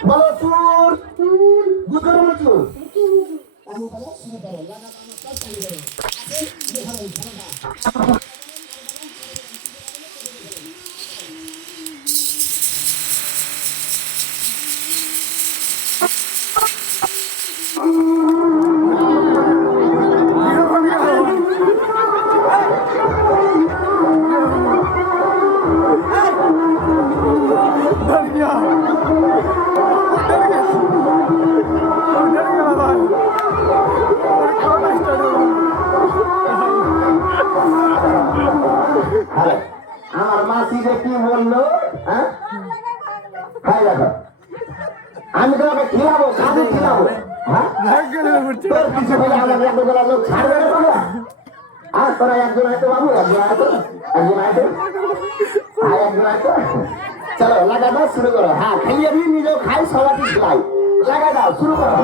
বলো চুর বুঝতে পারো চুর আমার মাসি যে কি বললো হ্যাঁ খাই দেখো আমি তোমাকে খিলাবো কাজে খিলাবো তোর পিছনে বলে আমার একজন লোক ছাড়বে না তোমরা আর তোরা একজন হয়তো বাবু একজন হয়তো আর একজন হয়তো চলো লাগা দাও শুরু করো হ্যাঁ খাইয়ে আমি নিজেও খাই সবাইকে খাই লাগা দাও শুরু করো